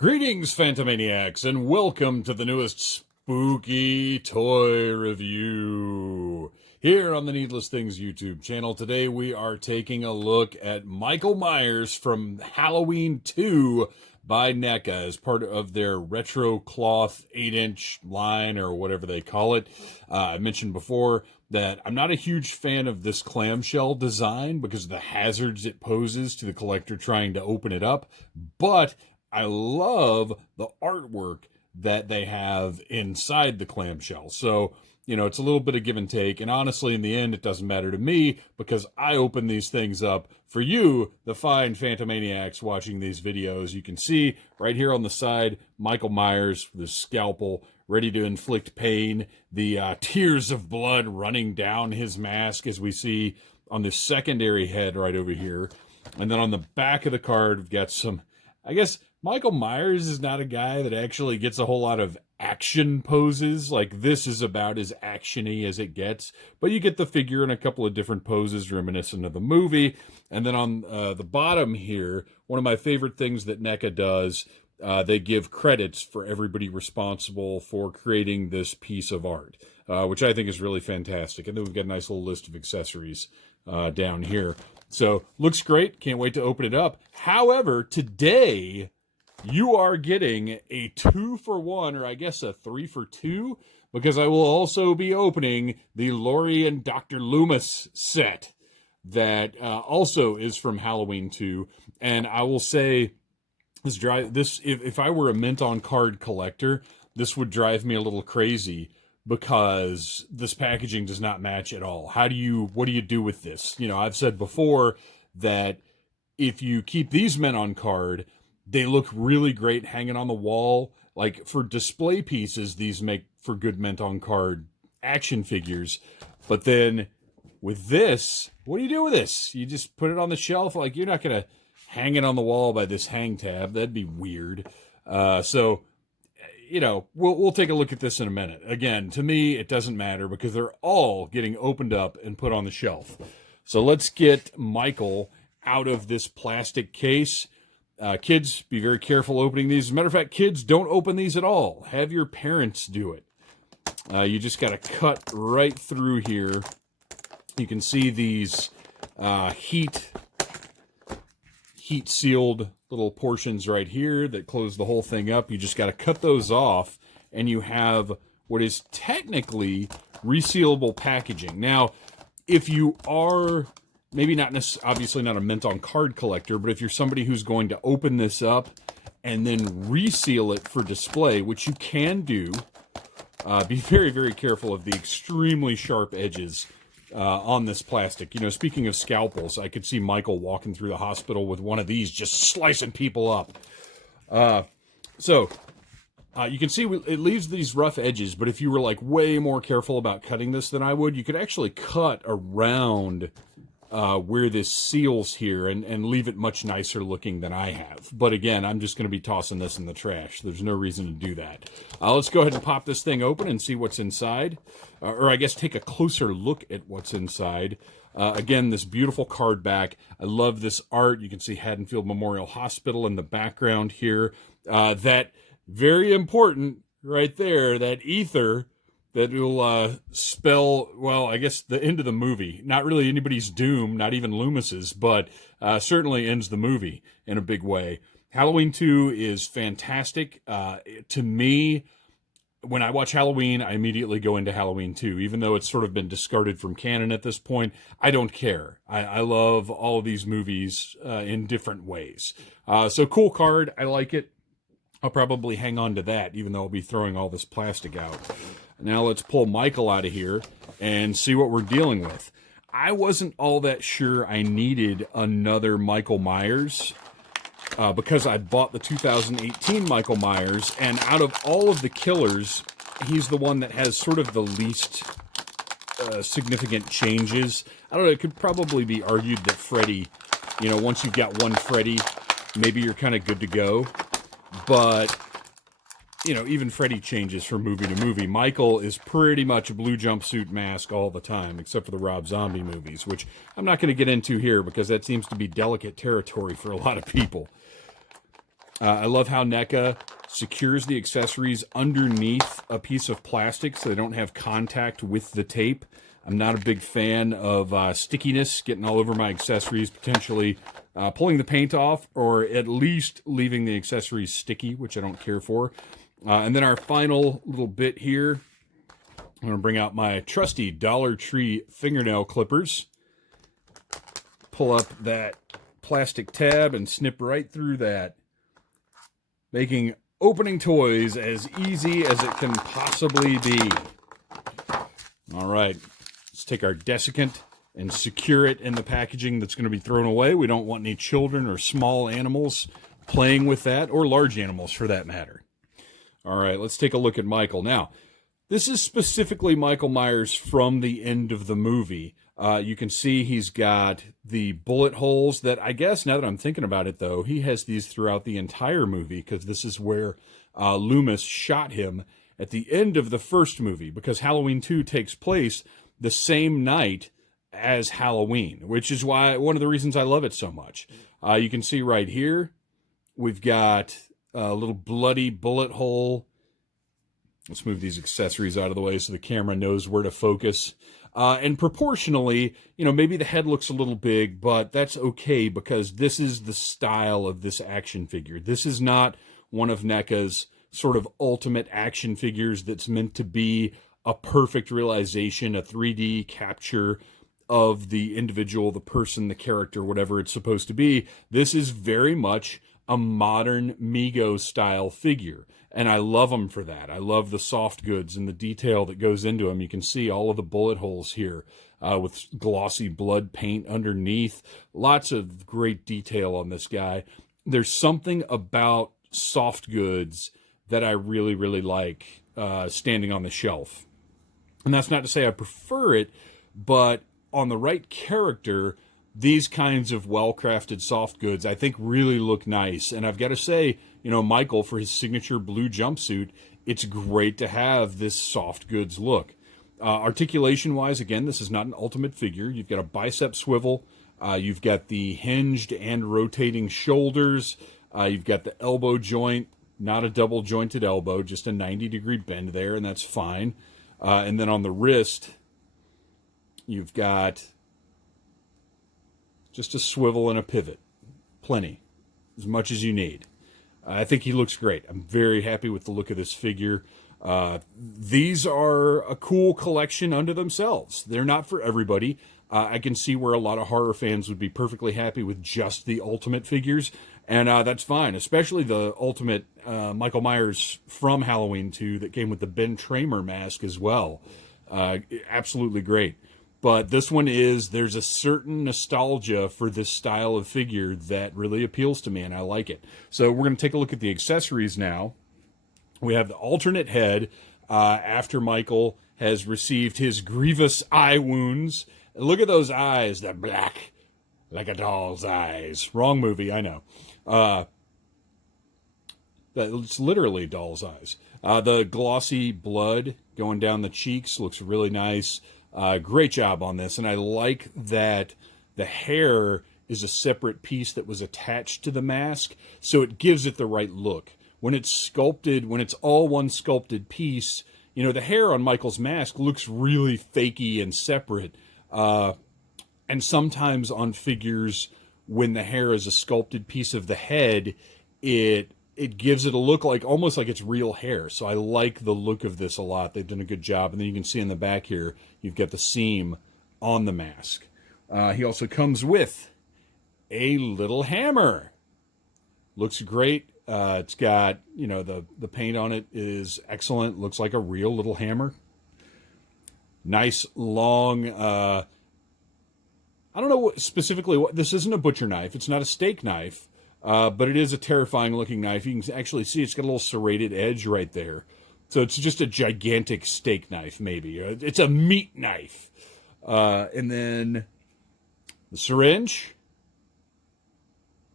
Greetings, Phantomaniacs, and welcome to the newest spooky toy review. Here on the Needless Things YouTube channel, today we are taking a look at Michael Myers from Halloween 2 by NECA as part of their retro cloth 8-inch line or whatever they call it. I mentioned before that I'm not a huge fan of this clamshell design because of the hazards it poses to the collector trying to open it up, but I love the artwork that they have inside the clamshell. So, you know, it's a little bit of give and take. And honestly, in the end, it doesn't matter to me because I open these things up for you, the fine Phantomaniacs watching these videos. You can see right here on the side, Michael Myers with his scalpel ready to inflict pain. The tears of blood running down his mask as we see on the secondary head right over here. And then on the back of the card, we've got some, I guess, Michael Myers is not a guy that actually gets a whole lot of action poses. Like, this is about as action-y as it gets. But you get the figure in a couple of different poses reminiscent of the movie. And then on the bottom here, one of my favorite things that NECA does, they give credits for everybody responsible for creating this piece of art, which I think is really fantastic. And then we've got a nice little list of accessories down here. So, looks great. Can't wait to open it up. However, today you are getting a 2-for-1, or I guess a 3-for-2, because I will also be opening the Laurie and Doctor Loomis set that also is from Halloween 2. And I will say, if I were a mint on card collector, this would drive me a little crazy because this packaging does not match at all. What do you do with this? You know, I've said before that if you keep these men on card, they look really great hanging on the wall. Like, for display pieces, these make for good mint on card action figures. But then with this, what do you do with this? You just put it on the shelf? Like, you're not going to hang it on the wall by this hang tab. That'd be weird. So, you know, we'll take a look at this in a minute. Again, to me, it doesn't matter because they're all getting opened up and put on the shelf. So let's get Michael out of this plastic case. Kids, be very careful opening these. As a matter of fact, kids, don't open these at all. Have your parents do it. You just got to cut right through here. You can see these heat-sealed little portions right here that close the whole thing up. You just got to cut those off, and you have what is technically resealable packaging. Now, if you are maybe not obviously not a mint on card collector, but if you're somebody who's going to open this up and then reseal it for display, which you can do, be very, very careful of the extremely sharp edges on this plastic. You know, speaking of scalpels, I could see Michael walking through the hospital with one of these just slicing people up. You can see it leaves these rough edges, but if you were like way more careful about cutting this than I would, you could actually cut around where this seals here and leave it much nicer looking than I have. But again, I'm just going to be tossing this in the trash. There's no reason to do that. Let's go ahead and pop this thing open and see what's inside. Or I guess take a closer look at what's inside. Again, this beautiful card back. I love this art. You can see Haddonfield Memorial Hospital in the background here. That very important right there, that ether that will spell, well, I guess the end of the movie. Not really anybody's doom, not even Loomis's, but certainly ends the movie in a big way. Halloween 2 is fantastic. To me, when I watch Halloween, I immediately go into Halloween 2. Even though it's sort of been discarded from canon at this point, I don't care. I love all of these movies in different ways. So cool card. I like it. I'll probably hang on to that, even though I'll be throwing all this plastic out. Now let's pull Michael out of here and see what we're dealing with. I wasn't all that sure I needed another Michael Myers because I bought the 2018 Michael Myers, and out of all of the killers, he's the one that has sort of the least significant changes. I don't know, it could probably be argued that Freddy, you know, once you've got one Freddy, maybe you're kind of good to go. But, you know, even Freddy changes from movie to movie. Michael is pretty much a blue jumpsuit mask all the time, except for the Rob Zombie movies, which I'm not going to get into here because that seems to be delicate territory for a lot of people. I love how NECA secures the accessories underneath a piece of plastic so they don't have contact with the tape. I'm not a big fan of stickiness getting all over my accessories, potentially pulling the paint off, or at least leaving the accessories sticky, which I don't care for. And then our final little bit here, I'm going to bring out my trusty Dollar Tree fingernail clippers. Pull up that plastic tab and snip right through that, making opening toys as easy as it can possibly be. All right, let's take our desiccant and secure it in the packaging that's going to be thrown away. We don't want any children or small animals playing with that, or large animals for that matter. All right, let's take a look at Michael. Now, this is specifically Michael Myers from the end of the movie. You can see he's got the bullet holes that, I guess, now that I'm thinking about it, though, he has these throughout the entire movie, because this is where Loomis shot him at the end of the first movie, because Halloween 2 takes place the same night as Halloween, which is why one of the reasons I love it so much. You can see right here, we've got a little bloody bullet hole. Let's move these accessories out of the way so the camera knows where to focus. And proportionally, maybe the head looks a little big, but that's okay, because this is the style of this action figure. This is not one of NECA's sort of ultimate action figures that's meant to be a perfect realization, a 3D capture of the individual, the person, the character, whatever it's supposed to be. This is very much a modern Mego style figure, and I love them for that. I love the soft goods and the detail that goes into them. You can see all of the bullet holes here with glossy blood paint underneath. Lots of great detail on this guy. There's something about soft goods that I really, really like standing on the shelf. And that's not to say I prefer it, but on the right character, these kinds of well-crafted soft goods, I think, really look nice. And I've got to say, Michael, for his signature blue jumpsuit, it's great to have this soft goods look. Articulation-wise, again, this is not an ultimate figure. You've got a bicep swivel. You've got the hinged and rotating shoulders. You've got the elbow joint, not a double-jointed elbow, just a 90-degree bend there, and that's fine. And then on the wrist, you've got just a swivel and a pivot. Plenty. As much as you need. I think he looks great. I'm very happy with the look of this figure. These are a cool collection unto themselves. They're not for everybody. I can see where a lot of horror fans would be perfectly happy with just the Ultimate figures, and that's fine, especially the Ultimate Michael Myers from Halloween 2 that came with the Ben Tramer mask as well. Absolutely great. But this one there's a certain nostalgia for this style of figure that really appeals to me, and I like it. So we're going to take a look at the accessories now. We have the alternate head after Michael has received his grievous eye wounds. Look at those eyes. They're black, like a doll's eyes. Wrong movie, I know. It's literally doll's eyes. The glossy blood going down the cheeks looks really nice. Great job on this, and I like that the hair is a separate piece that was attached to the mask, so it gives it the right look. When it's sculpted, when it's all one sculpted piece, the hair on Michael's mask looks really fakey and separate, and sometimes on figures, when the hair is a sculpted piece of the head, it gives it a look almost like it's real hair. So I like the look of this a lot. They've done a good job. And then you can see in the back here, you've got the seam on the mask. He also comes with a little hammer. Looks great. It's got, the paint on it is excellent. Looks like a real little hammer. Nice, long, I don't know specifically this isn't a butcher knife. It's not a steak knife. But it is a terrifying looking knife. You can actually see it's got a little serrated edge right there. So it's just a gigantic steak knife, maybe. It's a meat knife. And then the syringe.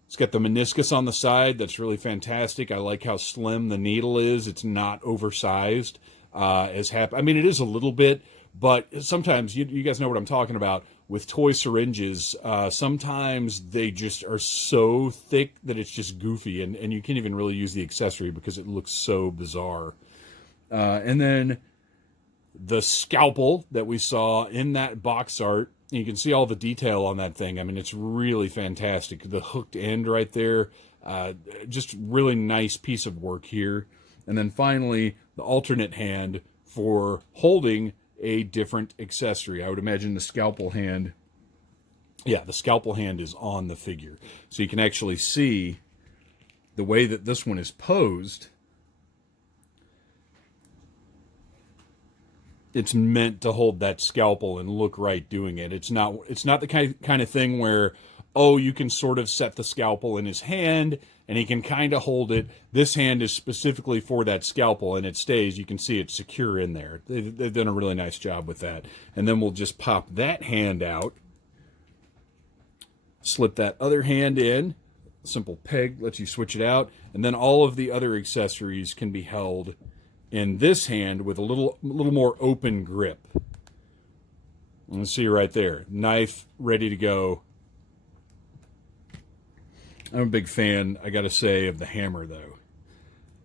It's got the meniscus on the side. That's really fantastic. I like how slim the needle is. It's not oversized. It is a little bit, but sometimes, you guys know what I'm talking about. with toy syringes, sometimes they just are so thick that it's just goofy, and you can't even really use the accessory because it looks so bizarre. And then the scalpel that we saw in that box art, you can see all the detail on that thing. I mean, it's really fantastic. The hooked end right there, just really nice piece of work here. And then finally, the alternate hand for holding a different accessory. I would imagine the scalpel hand, the scalpel hand is on the figure. So you can actually see the way that this one is posed. It's meant to hold that scalpel and look right doing it. It's not the kind of thing where, oh, you can sort of set the scalpel in his hand and he can kind of hold it. This hand is specifically for that scalpel and it stays. You can see it's secure in there. They've done a really nice job with that. And then we'll just pop that hand out, slip that other hand in. Simple peg lets you switch it out. And then all of the other accessories can be held in this hand with a little more open grip. You can see right there, knife ready to go. I'm a big fan, I gotta say, of the hammer though.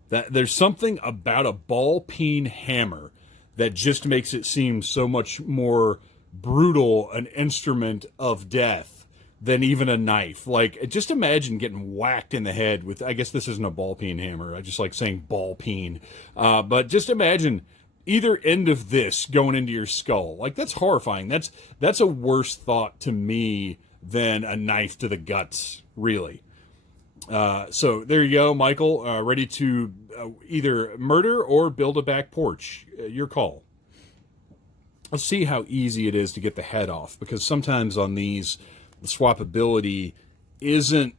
That there's something about a ball peen hammer that just makes it seem so much more brutal, an instrument of death, than even a knife. Like, just imagine getting whacked in the head with, I guess this isn't a ball peen hammer, I just like saying ball peen. But just imagine either end of this going into your skull. Like, that's horrifying. That's a worse thought to me than a knife to the guts, really. So there you go, Michael, ready to either murder or build a back porch. Your call. Let's see how easy it is to get the head off, because sometimes on these, the swappability isn't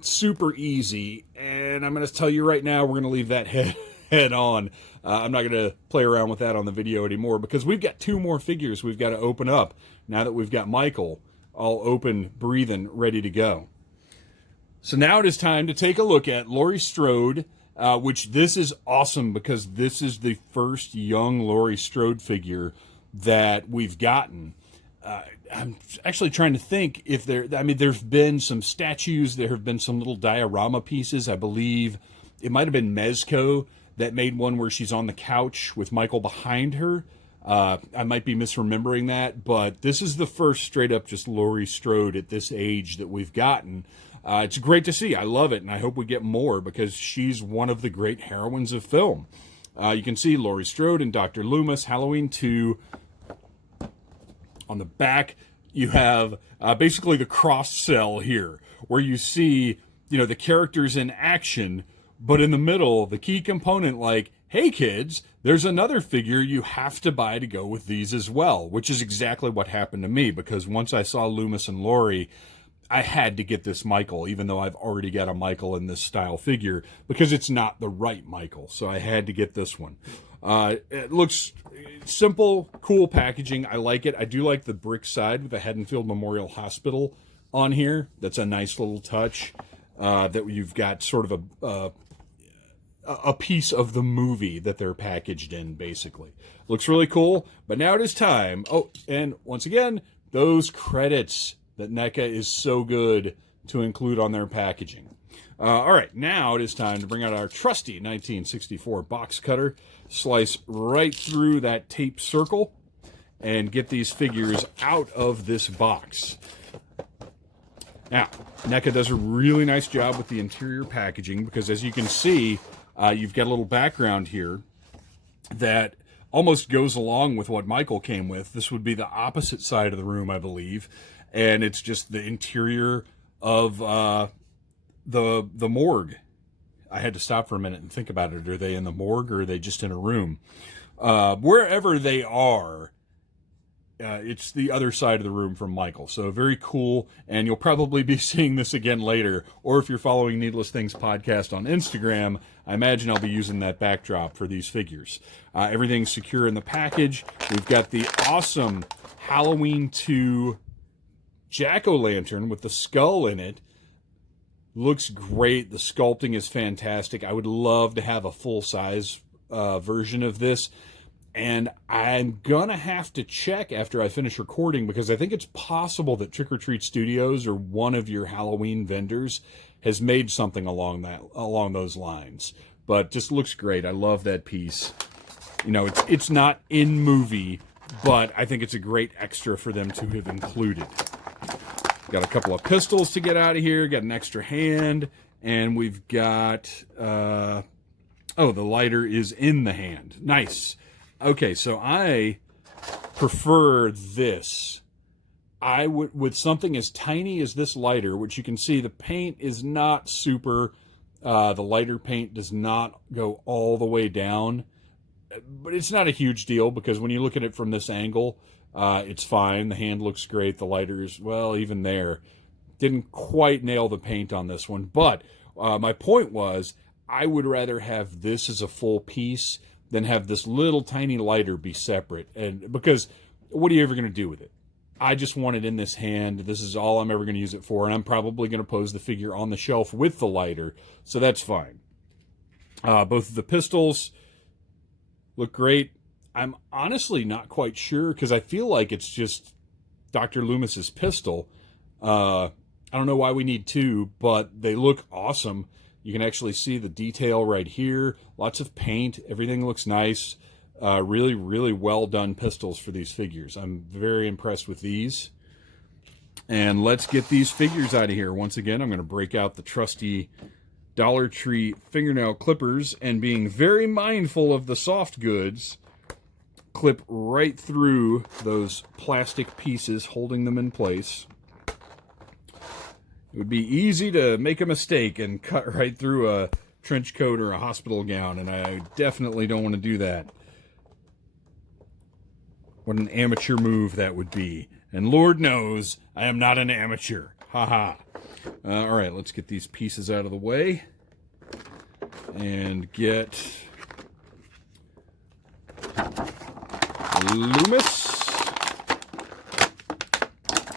super easy, and I'm going to tell you right now, we're going to leave that head on. I'm not going to play around with that on the video anymore, because we've got two more figures we've got to open up now that we've got Michael all open, breathing, ready to go. So now it is time to take a look at Laurie Strode, which this is awesome because this is the first young Laurie Strode figure that we've gotten. I'm actually trying to think if there's been some statues, there have been some little diorama pieces. I believe it might have been Mezco that made one where she's on the couch with Michael behind her. I might be misremembering that, but this is the first straight up just Laurie Strode at this age that we've gotten. It's great to see. I love it, and I hope we get more because she's one of the great heroines of film. You can see Laurie Strode and Doctor Loomis, Halloween 2. On the back, you have basically the cross cell here, where you see, the characters in action, but in the middle, the key component like, hey kids, there's another figure you have to buy to go with these as well, which is exactly what happened to me, because once I saw Loomis and Laurie, I had to get this Michael, even though I've already got a Michael in this style figure, because it's not the right Michael, so I had to get this one. It looks simple, cool packaging. I like it. I do like the brick side with the Haddonfield Memorial Hospital on here. That's a nice little touch, that you've got sort of a piece of the movie that they're packaged in, basically. Looks really cool, but now it is time. Oh, and once again, those credits that NECA is so good to include on their packaging. All right, now it is time to bring out our trusty 1964 box cutter, slice right through that tape circle, and get these figures out of this box. Now, NECA does a really nice job with the interior packaging because, as you can see, you've got a little background here that almost goes along with what Michael came with. This would be the opposite side of the room, I believe, and it's just the interior of the morgue. I had to stop for a minute and think about it. Are they in the morgue or are they just in a room? Wherever they are, it's the other side of the room from Michael. So very cool, and you'll probably be seeing this again later. Or if you're following Needless Things Podcast on Instagram, I imagine I'll be using that backdrop for these figures. Everything's secure in the package. We've got the awesome Halloween 2 jack-o'-lantern with the skull in it. Looks great. The sculpting is fantastic. I would love to have a full-size version of this. And I'm gonna have to check after I finish recording, because I think it's possible that Trick or Treat Studios or one of your Halloween vendors has made something along those lines. But just looks great. I love that piece. You know, it's not in movie, but I think it's a great extra for them to have included. Got a couple of pistols to get out of here. Got an extra hand, and we've got the lighter is in the hand. Nice. Okay, so I prefer this. I would, with something as tiny as this lighter, which you can see the paint is not super, the lighter paint does not go all the way down, but it's not a huge deal because when you look at it from this angle, it's fine. The hand looks great. The lighter is, well, even there, didn't quite nail the paint on this one. But my point was, I would rather have this as a full piece than have this little tiny lighter be separate. And because what are you ever going to do with it? I just want it in this hand. This is all I'm ever going to use it for, and I'm probably going to pose the figure on the shelf with the lighter, so that's fine. Both of the pistols look great. I'm honestly not quite sure, because I feel like it's just Dr. Loomis's pistol. I don't know why we need two, but they look awesome. You can actually see the detail right here. Lots of paint. Everything looks nice. Really, really well done pistols for these figures. I'm very impressed with these. And let's get these figures out of here. Once again, I'm going to break out the trusty Dollar Tree fingernail clippers, and being very mindful of the soft goods, clip right through those plastic pieces, holding them in place. It would be easy to make a mistake and cut right through a trench coat or a hospital gown, and I definitely don't want to do that. What an amateur move that would be. And Lord knows I am not an amateur. Haha. All right, let's get these pieces out of the way and get Loomis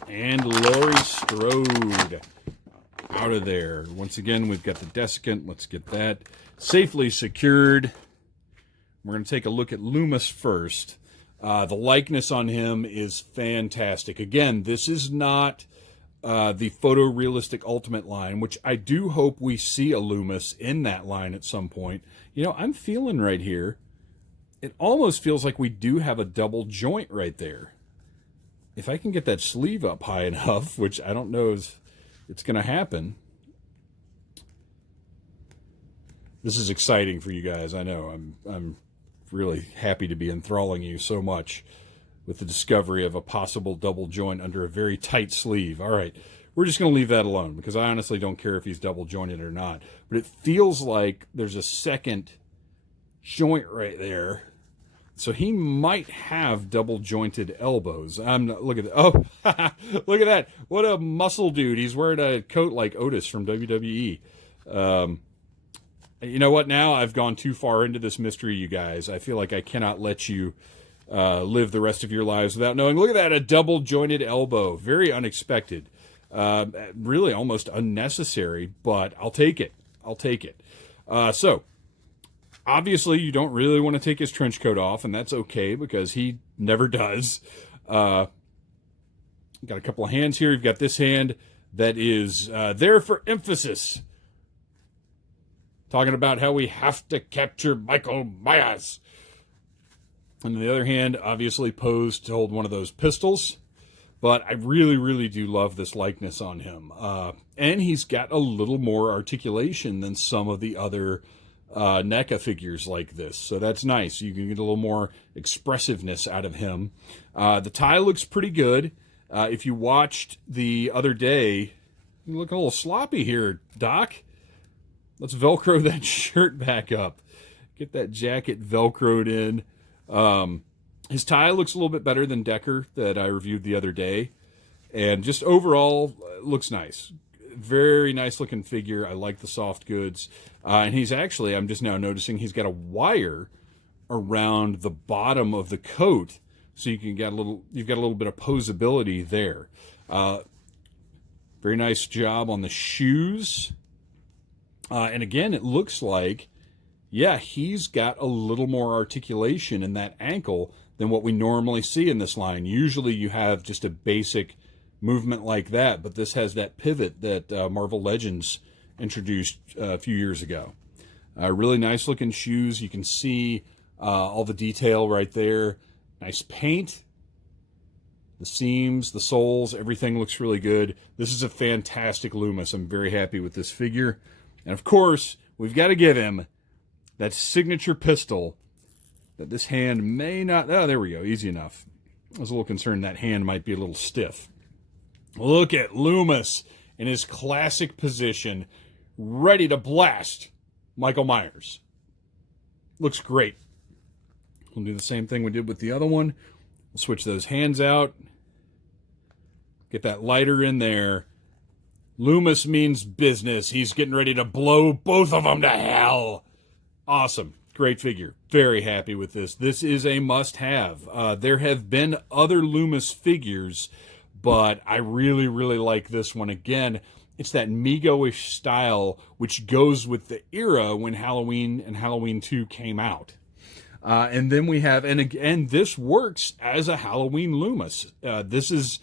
and Laurie Strode out of there. Once again, we've got the desiccant. Let's get that safely secured. We're going to take a look at Loomis first. The likeness on him is fantastic. Again, this is not the photorealistic Ultimate line, which I do hope we see a Loomis in that line at some point. You know, I'm feeling right here, it almost feels like we do have a double joint right there. If I can get that sleeve up high enough, which I don't know if it's going to happen. This is exciting for you guys. I know. I'm really happy to be enthralling you so much with the discovery of a possible double joint under a very tight sleeve. All right, we're just going to leave that alone, because I honestly don't care if he's double jointed or not. But it feels like there's a second joint right there. So he might have double jointed elbows. Look at that. Oh, look at that. What a muscle dude. He's wearing a coat like Otis from WWE. You know what? Now I've gone too far into this mystery, you guys. I feel like I cannot let you live the rest of your lives without knowing. Look at that. A double jointed elbow. Very unexpected. Really almost unnecessary, but I'll take it. I'll take it. So, obviously, you don't really want to take his trench coat off, and that's okay, because he never does. Got a couple of hands here. You've got this hand that is there for emphasis. Talking about how we have to capture Michael Myers. And the other hand, obviously posed to hold one of those pistols. But I really, really do love this likeness on him. And he's got a little more articulation than some of the other NECA figures like this. So that's nice. You can get a little more expressiveness out of him. The tie looks pretty good. If you watched the other day, you look a little sloppy here, Doc. Let's Velcro that shirt back up. Get that jacket Velcroed in. His tie looks a little bit better than Decker that I reviewed the other day. And just overall, looks nice. Very nice looking figure. I like the soft goods. And he's actually, I'm just now noticing, he's got a wire around the bottom of the coat, so you can get you've got a little bit of posability there. Very nice job on the shoes. And again, it looks like yeah, he's got a little more articulation in that ankle than what we normally see in this line. Usually you have just a basic movement like that, but this has that pivot that Marvel Legends introduced a few years ago. Really nice looking shoes. You can see all the detail right there. Nice paint. The seams, the soles, everything looks really good. This is a fantastic Loomis. I'm very happy with this figure. And of course, we've got to give him that signature pistol that this hand may not... Oh, there we go. Easy enough. I was a little concerned that hand might be a little stiff. Look at Loomis in his classic position, ready to blast Michael Myers. Looks great. We'll do the same thing we did with the other one. We'll switch those hands out. Get that lighter in there. Loomis means business. He's getting ready to blow both of them to hell. Awesome. Great figure. Very happy with this. This is a must-have. There have been other Loomis figures, but I really, really like this one. Again, it's that Mego-ish style, which goes with the era when Halloween and Halloween 2 came out. And then we have, and again, this works as a Halloween Loomis. This is,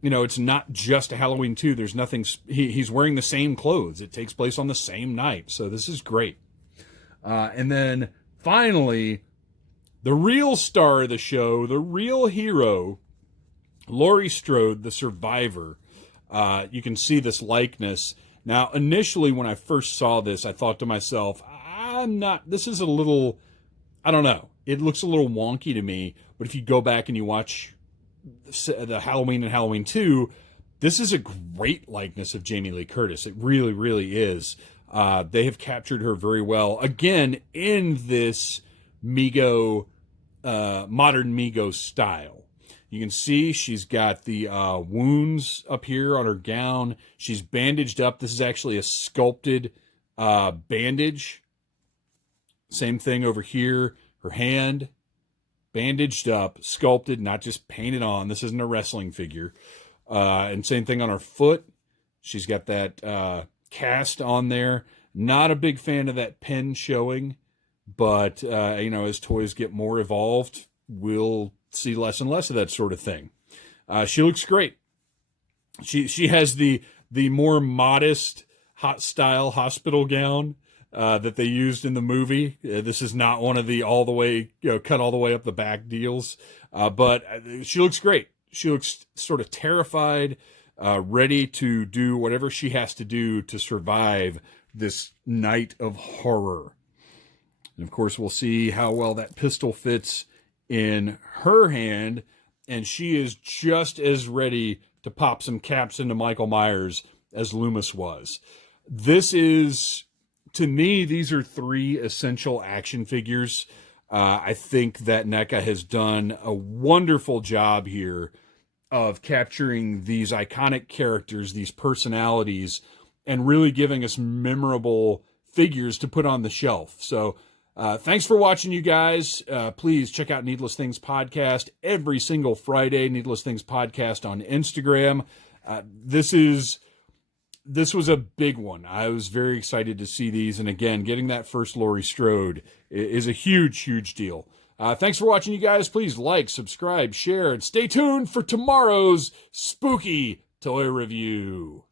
you know, it's not just a Halloween 2. There's nothing, he's wearing the same clothes. It takes place on the same night. So this is great. And then finally, the real star of the show, the real hero, Laurie Strode, the survivor. You can see this likeness. Now, initially, when I first saw this, I thought to myself, this is a little, I don't know. It looks a little wonky to me, but if you go back and you watch the Halloween and Halloween 2, this is a great likeness of Jamie Lee Curtis. It really, really is. They have captured her very well. Again, in this Mego, modern Mego style. You can see she's got the wounds up here on her gown. She's bandaged up. This is actually a sculpted bandage. Same thing over here. Her hand, bandaged up, sculpted, not just painted on. This isn't a wrestling figure. And same thing on her foot. She's got that cast on there. Not a big fan of that pin showing, but, you know, as toys get more evolved, we'll see less and less of that sort of thing. She looks great. She has the more modest hot style hospital gown that they used in the movie. This is not one of the all the way, cut all the way up the back deals. But she looks great. She looks sort of terrified, ready to do whatever she has to do to survive this night of horror. And of course, we'll see how well that pistol fits in her hand, and she is just as ready to pop some caps into Michael Myers as Loomis was. This is, to me, these are three essential action figures. I think that NECA has done a wonderful job here of capturing these iconic characters, these personalities, and really giving us memorable figures to put on the shelf. So thanks for watching, you guys. Please check out Needless Things Podcast every single Friday. Needless Things Podcast on Instagram. This was a big one. I was very excited to see these. And again, getting that first Laurie Strode is a huge, huge deal. Thanks for watching, you guys. Please like, subscribe, share, and stay tuned for tomorrow's spooky toy review.